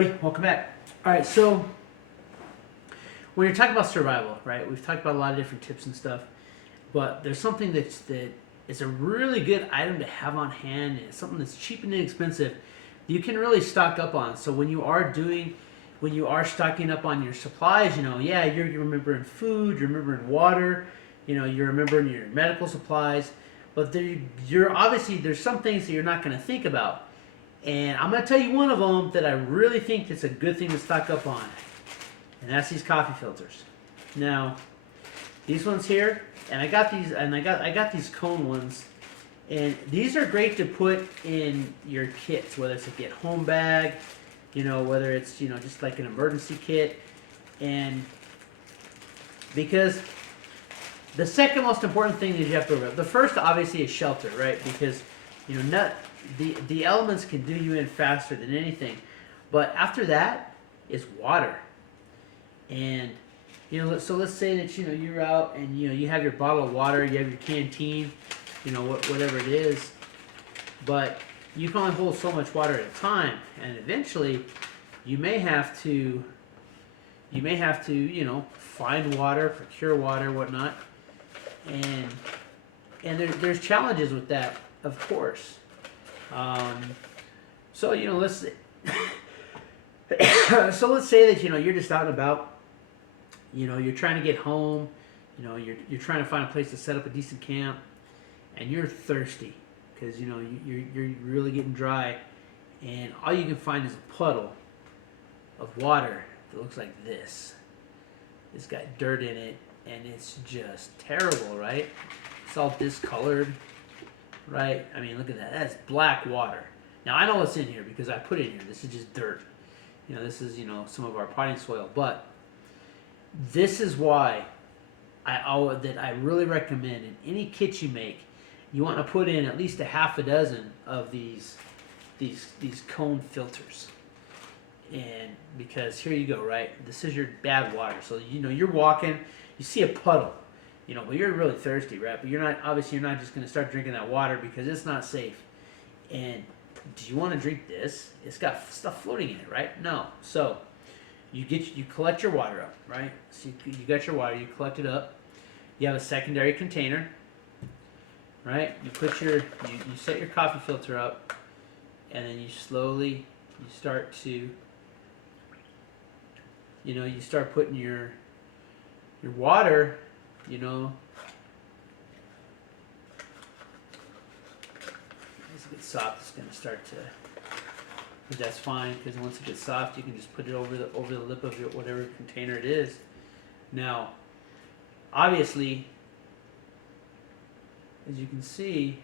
everybody, welcome back. All right, so when you're talking about survival, right, we've talked about a lot of different tips and stuff, but there's something that is a really good item to have on hand, and it's something that's cheap and inexpensive you can really stock up on. So when you are stocking up on your supplies, yeah, you're remembering food, you're remembering water, you're remembering your medical supplies, but you're obviously there's some things that you're not going to think about. And I'm going to tell you one of them that I really think that's a good thing to stock up on. And that's these coffee filters. Now, these ones here, and I got these, and I got these cone ones. And these are great to put in your kits, whether it's a get home bag, whether it's, just like an emergency kit. And because the second most important thing is you have to remember. The first obviously is shelter, right? Because, the elements can do you in faster than anything. But after that is water. And, so let's say that, you're out and, you have your bottle of water, you have your canteen, whatever it is. But you can only hold so much water at a time. And eventually you may have to, find water, procure water, whatnot. And there's challenges with that, of course. So let's let's say that you're just out and about. You're trying to get home. You're trying to find a place to set up a decent camp, and you're thirsty because you're really getting dry, and all you can find is a puddle of water that looks like this. It's got dirt in it, and it's just terrible, right? It's all discolored. Right? I mean, look at that. That's black water. Now, I know what's in here because I put it in here. This is just dirt. This is, some of our potting soil. But this is why I really recommend in any kit you make, you want to put in at least a half a dozen of these cone filters. And because here you go, right? This is your bad water. So, you're walking, you see a puddle. But you're really thirsty, right? But you're not just going to start drinking that water because it's not safe. And do you want to drink this? It's got stuff floating in it, right? No. So you collect your water up, right? So you got your water, you collect it up. You have a secondary container, right? You set your coffee filter up, and then you start to, you start putting your water. As it gets soft, it's going to start to. But that's fine because once it gets soft, you can just put it over the lip of whatever container it is. Now, obviously, as you can see,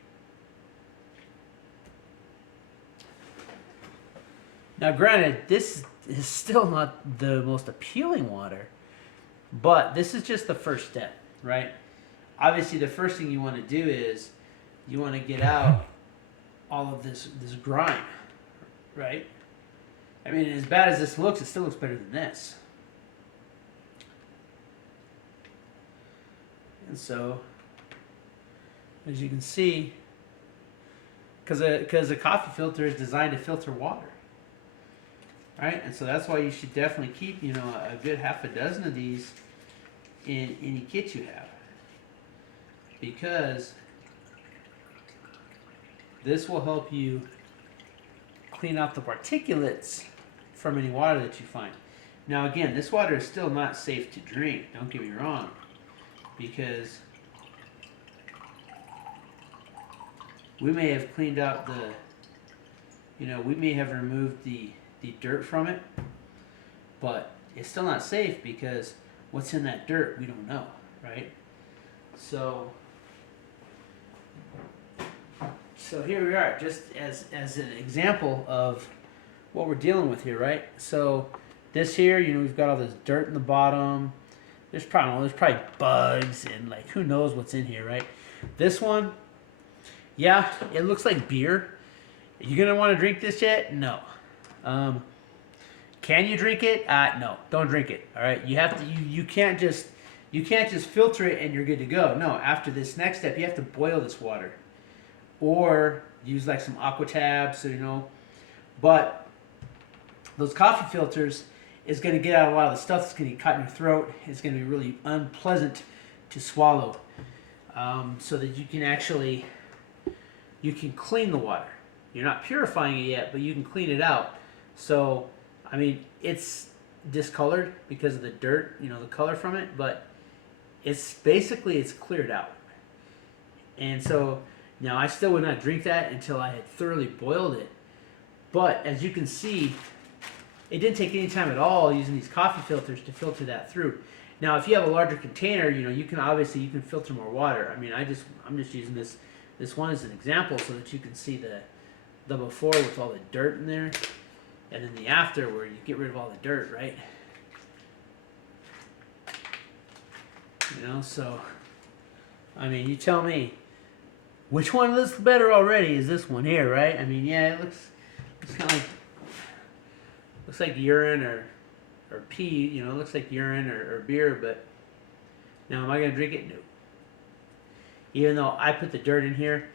now granted, this is still not the most appealing water, but this is just the first step. Right? Obviously, the first thing you want to do is you want to get out all of this grime, right? I mean, as bad as this looks, it still looks better than this. And so, as you can see, because a coffee filter is designed to filter water, right? And so that's why you should definitely keep, a good half a dozen of these in any kit you have, because this will help you clean out the particulates from any water that you find. Now again, this water is still not safe to drink, don't get me wrong, because we may have cleaned out we may have removed the dirt from it, but it's still not safe because what's in that dirt, we don't know, right? So here we are, just as an example of what we're dealing with here, right? So this here, we've got all this dirt in the bottom. There's probably bugs and who knows what's in here, right? This one, yeah, it looks like beer. Are you gonna want to drink this yet? No. Can you drink it? No, don't drink it. All right, you have to. You can't just filter it and you're good to go. No, after this next step, you have to boil this water, or use some aqua tabs. But those coffee filters is going to get out a lot of the stuff that's going to get caught in your throat. It's going to be really unpleasant to swallow, so that you can actually clean the water. You're not purifying it yet, but you can clean it out. So, I mean, it's discolored because of the dirt, the color from it, but it's basically it's cleared out. And so now I still would not drink that until I had thoroughly boiled it. But as you can see, it didn't take any time at all using these coffee filters to filter that through. Now, if you have a larger container, you can filter more water. I mean, I'm just using this one as an example so that you can see the before with all the dirt in there, and then the after where you get rid of all the dirt, right? So I mean, you tell me which one looks better already. Is this one here, right? I mean, yeah, it looks kind of looks like urine or pee. It looks like urine or beer. But now, am I gonna drink it? No. Even though I put the dirt in here,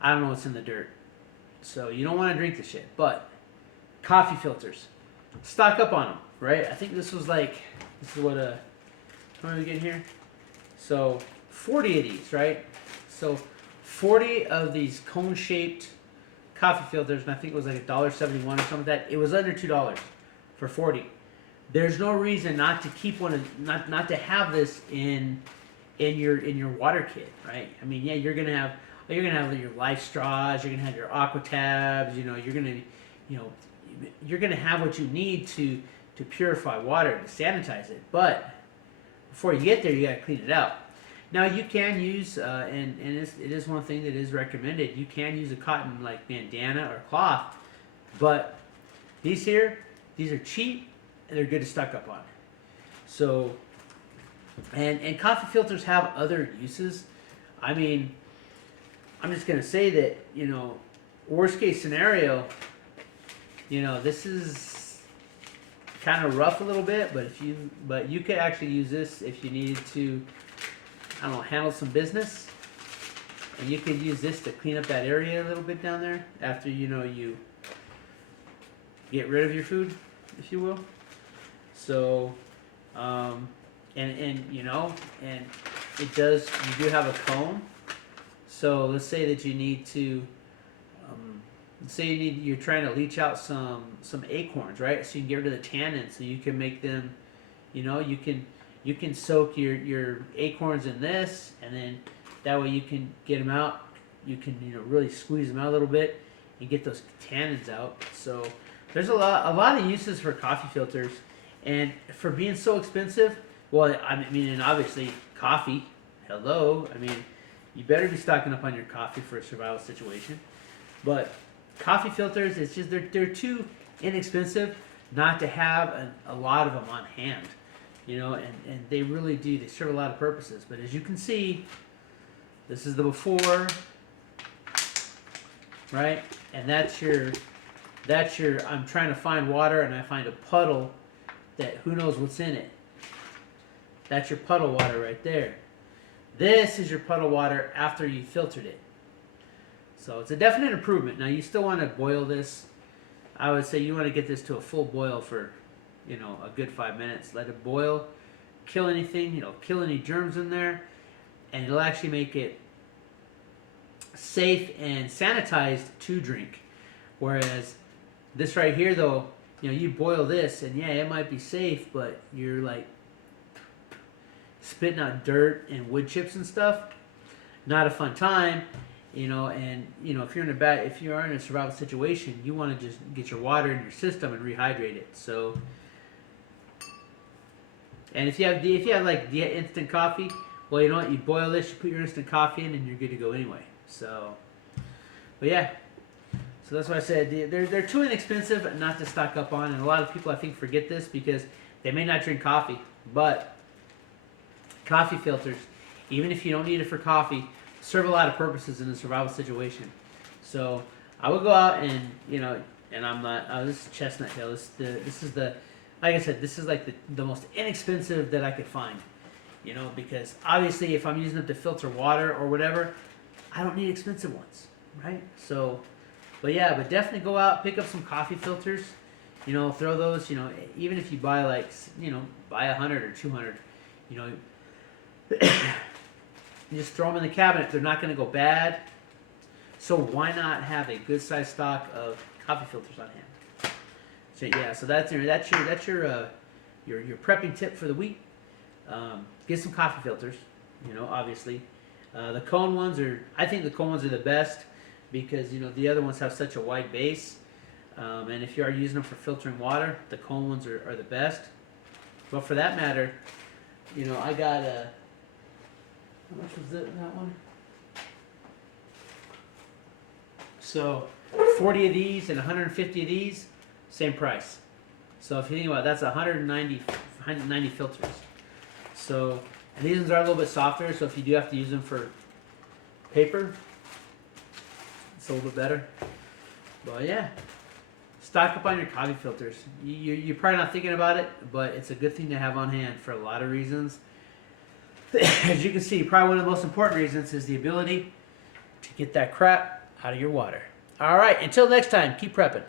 I don't know what's in the dirt. So you don't want to drink the shit. But coffee filters, stock up on them, right? I think this is what how many we get here? So 40 of these, right? So 40 of these cone-shaped coffee filters, and I think it was like $1.71 or something like that. It was under $2 for 40. There's no reason not to keep one, not to have this in your water kit, right? I mean, yeah, you're gonna have your Life straws, you're gonna have your Aqua tabs, you're gonna have what you need to purify water, to sanitize it. But before you get there, you gotta clean it out. Now you can use, and it is one thing that is recommended. You can use a cotton like bandana or cloth, but these are cheap and they're good to stock up on. So, and coffee filters have other uses. I mean, I'm just gonna say that worst case scenario, this is kind of rough a little bit, but you could actually use this if you needed to, I don't know, handle some business, and you could use this to clean up that area a little bit down there after you get rid of your food, if you will. So, and it does. You do have a cone. So let's say that you need to, you're trying to leach out some acorns, right? So you can get rid of the tannin, so you can make them, you can soak your acorns in this, and then that way you can get them out. You can really squeeze them out a little bit and get those tannins out. So there's a lot of uses for coffee filters, and for being so expensive, well, I mean, and obviously coffee. Hello, I mean, you better be stocking up on your coffee for a survival situation. But coffee filters, it's just they're too inexpensive not to have a lot of them on hand. And they really do. They serve a lot of purposes. But as you can see, this is the before, right? And that's your. I'm trying to find water, and I find a puddle that who knows what's in it. That's your puddle water right there. This is your puddle water after you filtered it. So it's a definite improvement. Now you still want to boil this. I would say you want to get this to a full boil for, a good 5 minutes. Let it boil, kill anything, kill any germs in there, and it'll actually make it safe and sanitized to drink. Whereas this right here, though, you boil this, and yeah, it might be safe, but you're like spitting out dirt and wood chips and stuff. Not a fun time. And if you are in a survival situation, you want to just get your water in your system and rehydrate it. So, and if you have like the instant coffee, well, you know what? You boil this, you put your instant coffee in, and you're good to go anyway. So, but yeah, so that's why I said they're too inexpensive not to stock up on, and a lot of people I think forget this because they may not drink coffee, but coffee filters, even if you don't need it for coffee, serve a lot of purposes in a survival situation. So I would go out and and I'm not. This is Chestnut Hill. This is the, like I said, this is like the most inexpensive that I could find. Because obviously if I'm using it to filter water or whatever, I don't need expensive ones, right? So, but definitely go out, pick up some coffee filters. You know, throw those. You know, even if you buy like, you know, buy 100 or 200, you know, you just throw them in the cabinet. They're not going to go bad. So why not have a good sized stock of coffee filters on hand? So yeah, so that's your prepping tip for the week. Get some coffee filters. You know, obviously, the cone ones are. I think the cone ones are the best because you know the other ones have such a wide base. And if you are using them for filtering water, the cone ones are the best. But for that matter, you know, I got a. How much was that one? So, 40 of these and 150 of these, same price. So if you think about it, that's 190 filters. So, and these ones are a little bit softer, so if you do have to use them for paper, it's a little bit better. But yeah, stock up on your coffee filters. You're probably not thinking about it, but it's a good thing to have on hand for a lot of reasons. As you can see, probably one of the most important reasons is the ability to get that crap out of your water. All right, until next time, keep prepping.